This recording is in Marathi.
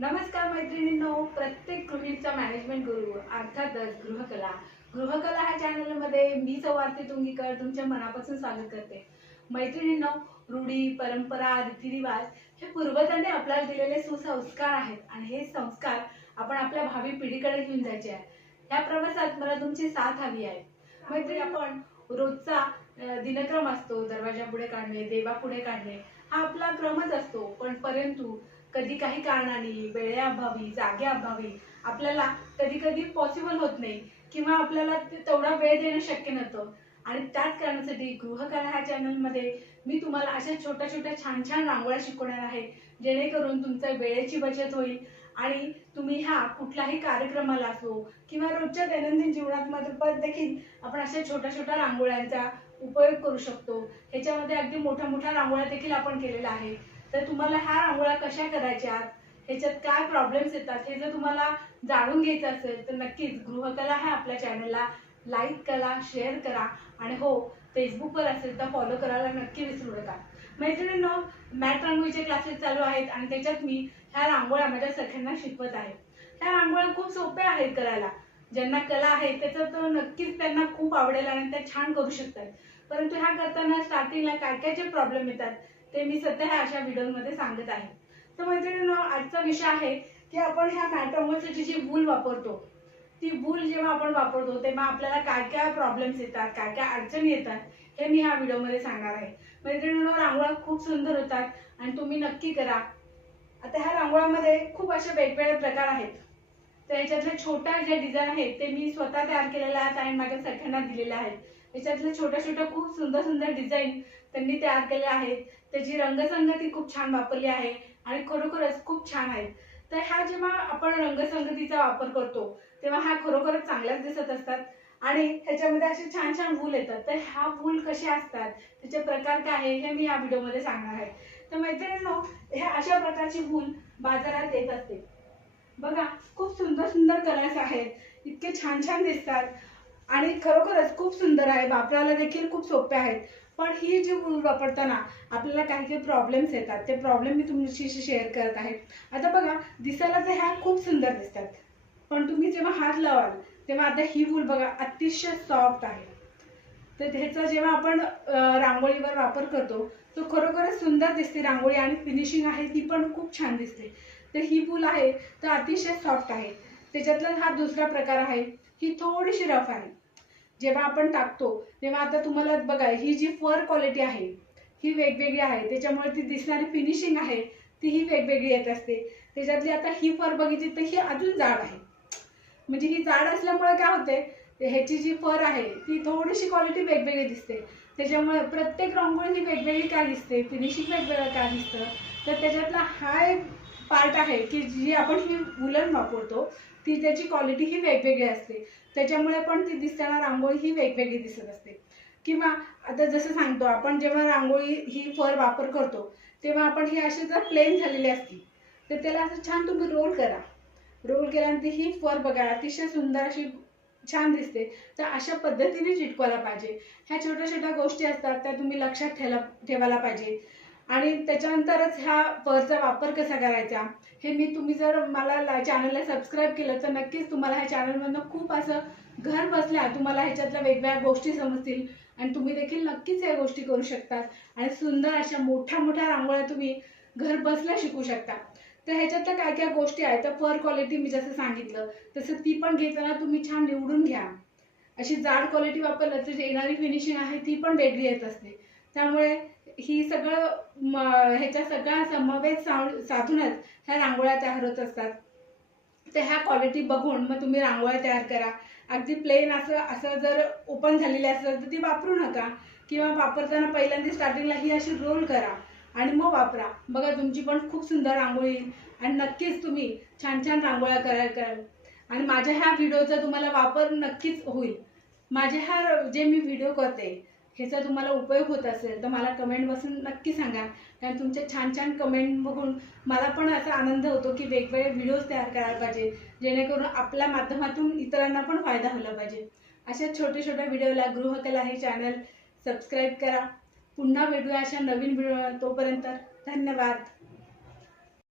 नमस्कार मैत्रिणींनो, प्रत्येक गृहिणीचा मॅनेजमेंट गुरु अर्थातच गृहकला ह्या चॅनलमध्ये मी सौवार्ती तुंगीकर तुमच्या मनापासून स्वागत करते। मैत्रिणींनो, रूढी, परंपरा, रीतिरिवाज हे पूर्वजांनी आपल्याला दिलेले सुसंस्कार आहेत आणि हे संस्कार आपण आपल्या भावी पिढीकडे घेऊन जायचे आहे। या प्रवासात मला तुमची साथ हवी आहे। मैत्रिणी, आपण रोजचा दिनक्रम असतो, दरवाजा पुढे काढणे, देवा पुढे काढणे हा आपला क्रमच असतो, पण परंतु कधी काही कारणाने वेळेअभावी जागेअभावी आपल्याला कधी कधी पॉसिबल होत नाही किंवा आपल्याला तेवढा वेळ देणं शक्य नसतं। आणि त्याच कारणासाठी गृहकला ह्या चॅनलमध्ये मी तुम्हाला अशा छोट्या छोट्या छान छान रांगोळ्या शिकवणार आहे, जेणेकरून तुमच्या वेळेची बचत होईल आणि तुम्ही ह्या कुठल्याही कार्यक्रमाला असो किंवा रोजच्या दैनंदिन जीवनात देखील आपण अशा छोट्या छोट्या रांगोळ्यांचा उपयोग करू शकतो। ह्याच्यामध्ये अगदी मोठ्या मोठ्या रांगोळ्या देखील आपण केलेल्या आहे। तर तुम्हाला ह्या रांगोळ्या कशा करायच्या, ह्याच्यात काय प्रॉब्लेम्स येतात हे जर तुम्हाला जाणून घ्यायचं असेल तर नक्कीच गृहकला ह्या आपल्या चॅनलला लाईक करा, शेअर करा आणि हो, फेसबुकवर असेल तर फॉलो करायला नक्की विसरू नका। मैत्रिणींनो, मॅट रांगोळीचे क्लासेस चालू आहेत आणि त्याच्यात मी ह्या रांगोळ्या माझ्या सख्यांना शिकवत आहे। ह्या रांगोळ्या खूप सोप्या आहेत करायला, ज्यांना कला आहे त्याचं तर नक्कीच त्यांना खूप आवडेल आणि त्या छान करू शकतात। परंतु ह्या करताना स्टार्टिंगला काय काय जे प्रॉब्लेम येतात ते मी सध्या ह्या अशा व्हिडिओमध्ये सांगत आहे। तर मैत्रिणींनो, आजचा विषय आहे की आपण ह्या मॅट रांगोळीसाठी जी वूल वापरतो, ती वूल जेव्हा आपण वापरतो तेव्हा आपल्याला काय काय प्रॉब्लेम्स येतात, काय काय अडचणी येतात हे मी ह्या व्हिडिओमध्ये सांगणार आहे। मैत्रिणींनो, रांगोळ्या खूप सुंदर होतात आणि तुम्ही नक्की करा। आता ह्या रांगोळ्यामध्ये खूप असे वेगवेगळे प्रकार आहेत, तर ह्याच्यातले छोट्या ज्या डिझाईन आहेत ते मी स्वतः तयार केलेल्या आहेत आणि माझ्या सख्यांना दिलेल्या आहेत। ह्याच्यातले छोट्या छोट्या खूप सुंदर सुंदर डिझाईन त्यांनी तयार केल्या आहेत, त्याची रंगसंगती खूप छान वापरली आहे आणि खरोखरच खूप छान आहेत। तर ह्या जेव्हा आपण रंगसंगतीचा वापर करतो तेव्हा ह्या खरोखरच चांगल्याच दिसत असतात आणि ह्याच्यामध्ये असे छान छान वूल येतात। तर ह्या वूल कसे असतात, त्याचे प्रकार काय आहे हे मी या व्हिडिओमध्ये सांगणार आहे। तर मैत्रिणींनो, ह्या अशा प्रकारची वूल बाजारात येत असते बघा, खूप सुंदर सुंदर कलर्स आहेत, इतके छान छान दिसतात आणि खरोखरच खूप सुंदर आहे, वापरायला देखील खूप सोपे आहेत। पण ही जी वूल वापरताना आपल्याला काही काही प्रॉब्लेम्स येतात, ते प्रॉब्लेम मी तुमच्याशी शेअर करत आहे। आता बघा, दिसायला तर ह्या खूप सुंदर दिसतात, पण तुम्ही जेव्हा हात लावाल तेव्हा आता ही वूल बघा अतिशय सॉफ्ट आहे। तर ह्याचा जेव्हा आपण रांगोळीवर वापर करतो तो खरोखरच सुंदर दिसते रांगोळी आणि फिनिशिंग आहे ती पण खूप छान दिसते। तर ही वूल आहे तर अतिशय सॉफ्ट आहे। त्याच्यातला हा दुसरा प्रकार आहे, ही थोडीशी रफ आहे। जेव्हा आपण टाकतो तेव्हा आता तुम्हाला बघा, ही जी फर क्वालिटी आहे ही वेगवेगळी आहे, त्याच्यामुळे ती दिसणारी फिनिशिंग आहे ती ही वेगवेगळी येत असते। त्याच्यातली आता ही फर बघितली तर ही अजून जाड आहे, म्हणजे ही जाड असल्यामुळे काय होते, ह्याची जी फर आहे ती थोडीशी क्वालिटी वेगवेगळी दिसते। त्याच्यामुळे प्रत्येक रांगोळी ही वेगवेगळी का दिसते, फिनिशिंग वेगवेगळं का दिसतं, तर त्याच्यातला हा एक पार्ट आहे की जी आपण ही वूलन वापरतो ती त्याची क्वालिटी ही वेगवेगळी असते, त्याच्यामुळे पण ती दिसताना रांगोळी ही वेगवेगळी दिसत असते। किंवा आता जसं सांगतो आपण, जेव्हा रांगोळी ही फर वापर करतो तेव्हा आपण ही अशी जर प्लेन झालेली असती तर त्याला असं छान तुम्ही रोल करा, रोल केल्यानंतर ही फर बघा अतिशय सुंदर अशी छान दिसते। तर अशा पद्धतीने चिटकवायला पाहिजे। ह्या छोट्या छोट्या गोष्टी असतात त्या तुम्ही लक्षात ठेवायला पाहिजे आणि त्याच्यानंतरच ह्या फरचा वापर कसा करायचा हे मी, तुम्ही जर मला चॅनलला सबस्क्राईब केलं तर नक्कीच तुम्हाला ह्या चॅनलमधनं खूप असं घर बसल्या तुम्हाला ह्याच्यातल्या वेगवेगळ्या गोष्टी समजतील आणि तुम्ही देखील नक्कीच या गोष्टी करू शकता आणि सुंदर अशा मोठ्या मोठ्या रांगोळ्या तुम्ही घर बसल्या शिकू शकता। तर ह्याच्यातल्या काय काय गोष्टी आहेत, तर फर क्वालिटी मी जसं सांगितलं तसं ती पण घेताना तुम्ही छान निवडून घ्या। अशी जाड क्वालिटी वापरलं तर येणारी फिनिशिंग आहे ती पण वेगळी येत असते। त्यामुळे ही सगळं ह्याच्या सगळ्या समवेत साधूनच ह्या रांगोळ्या तयार होत असतात। तर ह्या क्वालिटी बघून मग तुम्ही रांगोळ्या तयार करा। अगदी प्लेन असं जर ओपन झालेली असेल तर ती वापरू नका, किंवा वापरताना पहिल्यांदा स्टार्टिंगला ही अशी रोल करा आणि मग वापरा, बघा तुमची पण खूप सुंदर रांगोळी येईल आणि नक्कीच तुम्ही छान छान रांगोळ्या कराल आणि माझ्या ह्या व्हिडिओचा तुम्हाला वापर नक्कीच होईल। माझे ह्या जे मी व्हिडिओ करते ह्याचा तुम्हाला उपयोग होत असेल तर मला कमेंट बसून नक्की सांगा, कारण तुमचे छान छान कमेंट बघून मला पण असा आनंद होतो की वेगवेगळे व्हिडिओज तयार करायला पाहिजे, जेणेकरून आपल्या माध्यमातून इतरांना पण फायदा झाला पाहिजे। अशा छोट्या छोट्या व्हिडिओला गृहकला हे चॅनल सबस्क्राईब करा। पुन्हा भेटूया अशा नवीन व्हिडिओ, तोपर्यंत धन्यवाद।